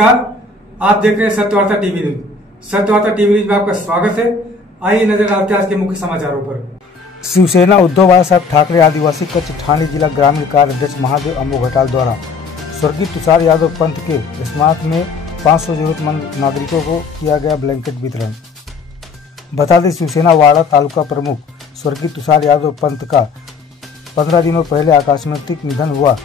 नमस्कार, आप देख रहे हैं Satyavarta TV news. Satyavarta TV news में आपका स्वागत है। आइए नजर डालते हैं आज के मुख्य समाचारों पर। शिवसेना उद्धव बालासाहेब ठाकरे आदिवासी कच्छ ठाणे जिला ग्रामीण कार्य अध्यक्ष महादेव अम्बो घटाल द्वारा स्वर्गीय तुषार यादव पंत के स्मारक में 500 जरूरतमंद नागरिकों को किया गया ब्लैंकेट वितरण। बता दें, शिवसेना वाड़ा तालुका प्रमुख स्वर्गीय तुषार यादव पंत का 15 दिनों पहले आकस्मिक निधन हुआ।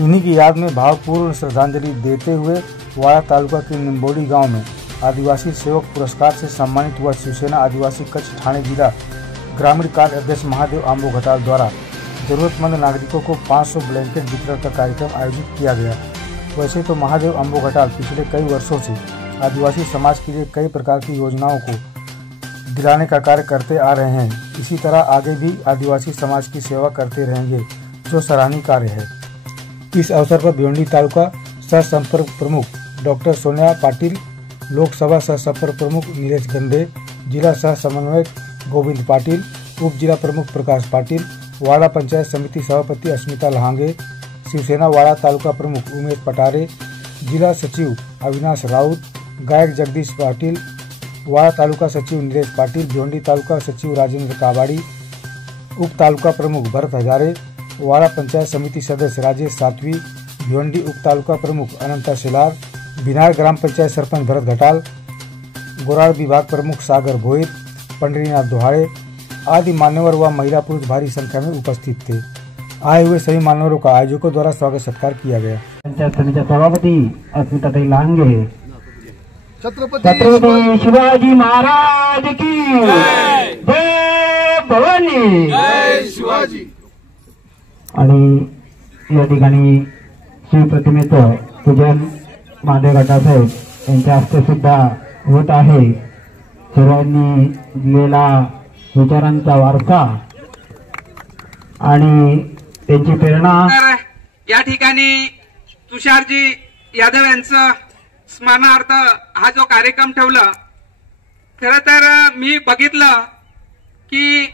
उन्हीं की याद में भावपूर्ण श्रद्धांजलि देते हुए वाड़ा तालुका के निम्बोड़ी गांव में आदिवासी सेवक पुरस्कार से सम्मानित हुआ शिवसेना आदिवासी कच्छ ठाणे जिला ग्रामीण कार्य अध्यक्ष महादेव अम्बो घटाल द्वारा जरूरतमंद नागरिकों को 500 ब्लैंकेट वितरण का कार्यक्रम आयोजित किया गया। वैसे तो महादेव अम्बो घटाल पिछले कई वर्षों से आदिवासी समाज के लिए कई प्रकार की योजनाओं को दिलाने का कार्य करते आ रहे हैं। इसी तरह आगे भी आदिवासी समाज की सेवा करते रहेंगे, जो सराहनीय कार्य है। इस अवसर पर भिवंडी तालुका सह संपर्क प्रमुख डॉक्टर सोनिया पाटिल, लोकसभा सह संपर्क प्रमुख नीलेश गंधे, जिला सह समन्वयक गोविंद पाटिल, उप जिला प्रमुख प्रकाश पाटिल, वाड़ा पंचायत समिति सभापति अस्मिता लहांगे, शिवसेना वाड़ा तालुका प्रमुख उमेश पटारे, जिला सचिव अविनाश राउत, गायक जगदीश पाटिल, वाड़ा तालुका सचिव नीलेश पाटिल, भिवंडी तालुका सचिव राजेंद्र काबाड़ी, उप तालुका प्रमुख भरत हजारे, वाड़ा पंचायत समिति सदस्य राजेश सातवी, भिवंडी उप तालुका प्रमुख अनंता शेलार, बिनार ग्राम पंचायत सरपंच भरत घटाल, गोराड़ विभाग प्रमुख सागर भोईर, पंडरीनाथ दोहाड़े आदि मान्यवर व महिला पुरुष भारी संख्या में उपस्थित थे। आए हुए सभी मान्यवरों का आयोजकों द्वारा स्वागत सत्कार किया गया। पंचायत समिति सभापति अस्मिता लहांगे, छत्रपति शिवाजी महाराज की जय, भवानी जय शिवाजी। आणि या ठिकाणी शिवप्रतिमेचं पूजन महादेव घटाल साहेब यांच्या हस्ते सुद्धा होत आहे। सर्वांनी दिलेला विचारांचा वारसा आणि त्यांची प्रेरणा। या ठिकाणी तुषारजी यादव यांचं स्मरणार्थ हा जो कार्यक्रम ठेवला, खरं तर मी बघितलं की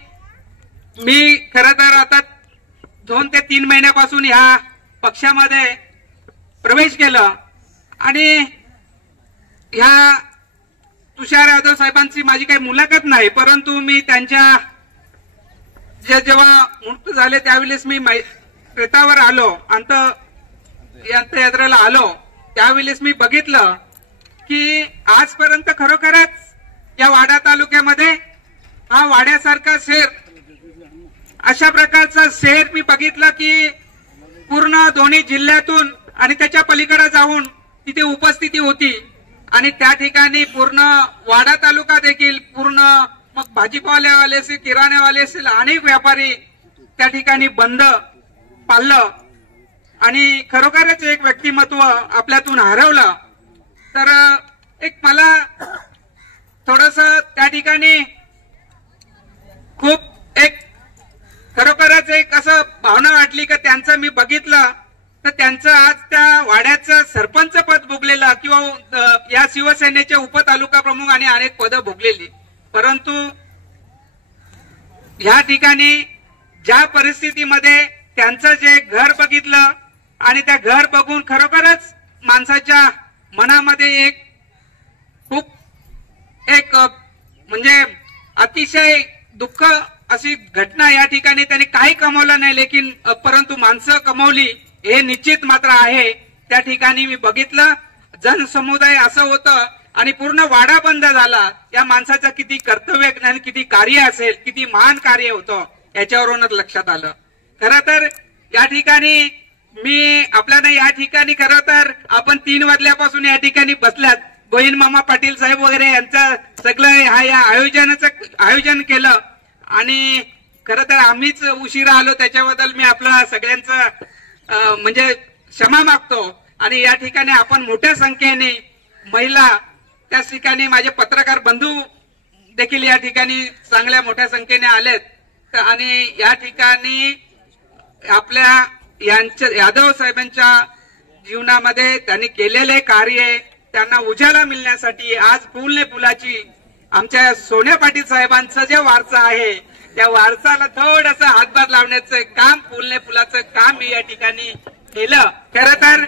मी खरं तर आता 2 ते 3 महिन्यापासून ह्या पक्षामध्ये प्रवेश केला आणि ह्या तुषार यादव साहेबांची माझी काही मुलाखत नाही, परंतु मी त्यांच्या जेव्हा मृत्यू झाले त्यावेळेस मी प्रेतावर आलो, अंत्ययात्रेला आलो, त्यावेळेस मी बघितलं की आजपर्यंत खरोखरच या वाडा तालुक्यामध्ये हा वाड्यासारखा शहर, अशा प्रकारचा शहर मी बघितला की पूर्ण दोन्ही जिल्ह्यातून आणि त्याच्या पलीकडे जाऊन तिथे उपस्थिती होती आणि त्या ठिकाणी पूर्ण वाडा तालुका देखील पूर्ण, मग भाजीपाल्यावाले असेल, किराण्यावाले असेल, अनेक व्यापारी त्या ठिकाणी बंद पाळलं आणि खरोखरच एक व्यक्तिमत्व आपल्यातून हरवलं। तर एक मला थोडस त्या ठिकाणी खूप एक खरोखरच एक असं भावना वाटली की त्यांचं मी बघितलं तर त्यांचं आज त्या वाड्याचं सरपंच पद भोगलेलं किंवा या शिवसेनेचे उपतालुका प्रमुख आणि अनेक पदं भोगलेली, परंतु या ठिकाणी ज्या परिस्थितीमध्ये त्यांचं जे घर बघितलं आणि त्या घर बघून खरोखरच माणसाच्या मनामध्ये एक खूप एक म्हणजे अतिशय दुःख अशी घटना या ठिकाणी त्यांनी काही कमवलं नाही, लेकिन परंतु माणसं कमवली हे निश्चित मात्र आहे। त्या ठिकाणी मी बघितलं जनसमुदाय असं होतं आणि पूर्ण वाडा बंद झाला। या माणसाचं किती कर्तव्य आणि किती कार्य असेल, किती महान कार्य होतं याच्यावरूनच लक्षात आलं। खरं तर या ठिकाणी मी आपल्याला या ठिकाणी खरं तर आपण 3 वाजल्यापासून या ठिकाणी बसल्यात, गोविंद मामा पाटील साहेब वगैरे यांचं सगळं या आयोजन केलं आणि खरं तर आम्हीच उशिरा आलो, त्याच्याबद्दल मी आपलं सगळ्यांचं म्हणजे क्षमा मागतो। आणि या ठिकाणी आपण मोठ्या संख्येने महिला, त्याच ठिकाणी माझे पत्रकार बंधू देखील या ठिकाणी चांगल्या मोठ्या संख्येने आलेत आणि या ठिकाणी आपल्या यादव साहेबांच्या जीवनामध्ये त्यांनी केलेले कार्य त्यांना उजाला मिळण्यासाठी आज फुलने फुलाची आमच्या सोनिया पाटील साहेबांचं जे वारसा आहे त्या वारसाला थोडंसं हातभार लावण्याचं काम, फुलने फुलाचं काम मी या ठिकाणी केलं। खरं तर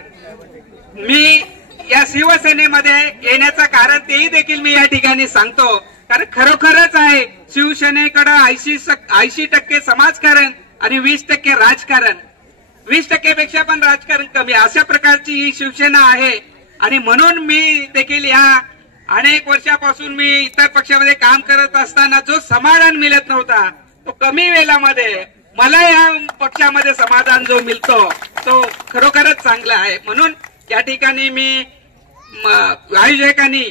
मी या शिवसेनेमध्ये येण्याचं कारण तेही देखील मी या ठिकाणी सांगतो, कारण खरोखरच आहे शिवसेनेकडे 80% समाजकारण आणि 20% राजकारण, 20% पेक्षा पण राजकारण कमी, अशा प्रकारची ही शिवसेना आहे. आणि म्हणून मी देखील या अनेक वर्षापासून मी इतर पक्षामध्ये काम करत असताना जो समाधान मिळत नव्हता तो कमी वेळामध्ये मला या पक्षामध्ये समाधान जो मिळतो तो खरोखरच चांगला आहे. म्हणून या ठिकाणी मी आयोजकांनी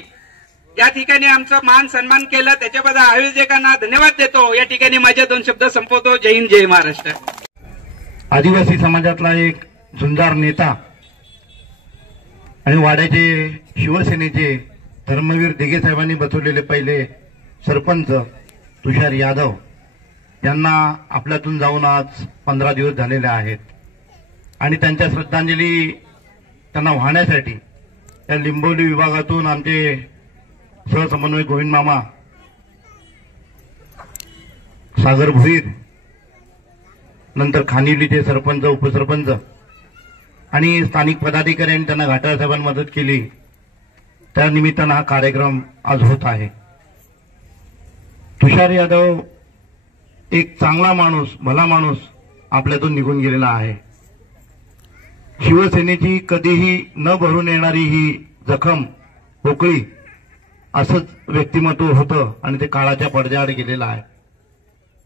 या ठिकाणी आमचा मान सन्मान केला त्याच्याबद्दल आयोजकांना धन्यवाद देतो. या ठिकाणी माझे 2 शब्द संपवतो. जय हिंद, जय महाराष्ट्र. आदिवासी समाजातला एक झुंजार नेता आणि वाड्याचे शिवसेनेचे धर्मवीर दिघे साहेबांनी बसवलेले पहिले सरपंच तुषार यादव यांना आपल्यातून जाऊन आज 15 दिवस झालेले आहेत. आणि त्यांच्या श्रद्धांजली त्यांना वाहण्यासाठी त्या लिंबोली विभागातून आमचे सहसमन्वय गोविंद मामा, सागर भुईर, नंतर खानिवलीचे सरपंच, उपसरपंच आणि स्थानिक पदाधिकाऱ्यांनी त्यांना घाटाळ साहेबांनी मदत केली. त्या निमित्तानं हा कार्यक्रम आज होत आहे. तुषार यादव एक चांगला माणूस, भला माणूस आपल्यातून निघून गेलेला आहे. शिवसेनेची कधीही न भरून येणारी ही जखम, पोकळी असंच व्यक्तिमत्व होतं आणि ते काळाच्या पडद्याआड गेलेलं आहे.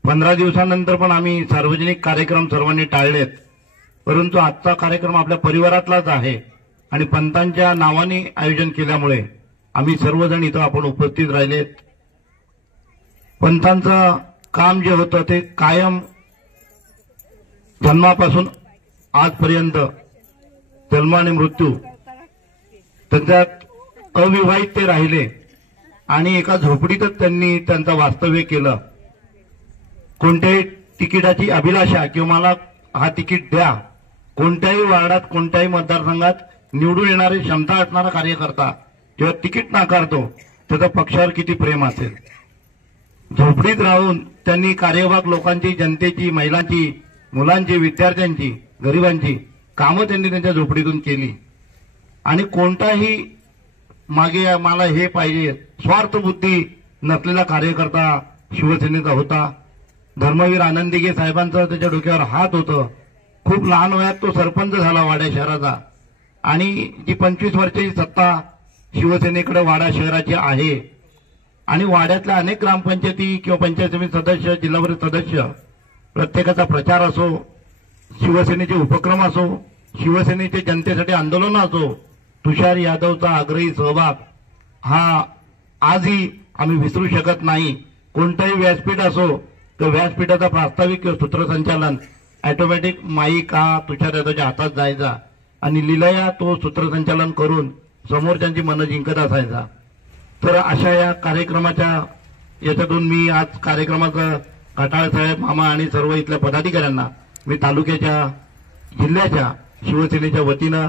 15 दिवसानंतर पण आम्ही सार्वजनिक कार्यक्रम सर्वांनी टाळलेत, परंतु आजचा कार्यक्रम आपल्या परिवारातलाच आहे आणि पंतांच्या नावाने आयोजन केल्यामुळे आम्ही सर्वजण इथं आपण उपस्थित राहिलेत. पंतांचं काम जे होतं ते कायम जन्मापासून आजपर्यंत, जन्म आणि मृत्यू, त्यांच्यात अविवाहित ते राहिले आणि एका झोपडीतच त्यांनी त्यांचं वास्तव्य केलं. कोणत्याही तिकिटाची अभिलाषा किंवा मला हा तिकीट द्या, कोणत्याही वार्डात, कोणत्याही मतदारसंघात निवडून येणारी क्षमता असणारा कार्यकर्ता जेव्हा तिकीट नाकारतो त्याचं पक्षावर किती प्रेम असेल. झोपडीत राहून त्यांनी कार्यवाहक लोकांची, जनतेची, महिलांची, मुलांची, विद्यार्थ्यांची, गरिबांची कामं त्यांनी त्यांच्या झोपडीतून केली. आणि कोणताही मागे मला हे पाहिजे स्वार्थ बुद्धी नसलेला कार्यकर्ता शिवसेनेचा होता. धर्मवीर आनंद दिघे साहेबांचं त्याच्या डोक्यावर हात होतं. खूप लहान वयात तो सरपंच झाला वाडा शहराचा आणि जी 25 वर्षाची सत्ता शिवसेनेकडे वाडा शहराची आहे आणि वाड्यातल्या अनेक ग्रामपंचायती किंवा पंचायत समिती सदस्य, जिल्हा परिषद सदस्य, प्रत्येकाचा प्रचार असो, शिवसेनेचे उपक्रम असो, शिवसेनेचे जनतेसाठी आंदोलन असो, तुषार यादवचा आग्रही सहभाग हा आजही आम्ही विसरू शकत नाही. कोणताही व्यासपीठ असो तर व्यासपीठाचा प्रास्ताविक सूत्रसंचालन ऑटोमॅटिक माईक हा तुषार यादवच्या हातात जायचा आणि लिलया तो सूत्रसंचालन करून समोरच्यांची मनं जिंकत असायचा. तर अशा या कार्यक्रमाच्या याच्यातून मी आज कार्यक्रमाचं घाटाळ साहेब, मामा आणि सर्व इथल्या पदाधिकाऱ्यांना मी तालुक्याच्या, जिल्ह्याच्या शिवसेनेच्या वतीनं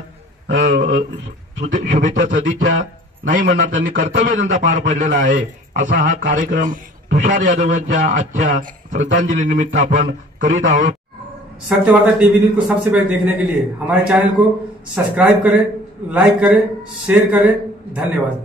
शुभेच्छा, सदिच्छा नाही म्हणणार, त्यांनी कर्तव्य त्यांचा पार पडलेला आहे. असा हा कार्यक्रम तुषार यादवांच्या आजच्या श्रद्धांजलि निमित्त आपण करीत आहोत. सत्यवार्ता टीवी न्यूज को सबसे पहले देखने के लिए हमारे चैनल को सब्सक्राइब करें, लाइक करें, शेयर करें. धन्यवाद.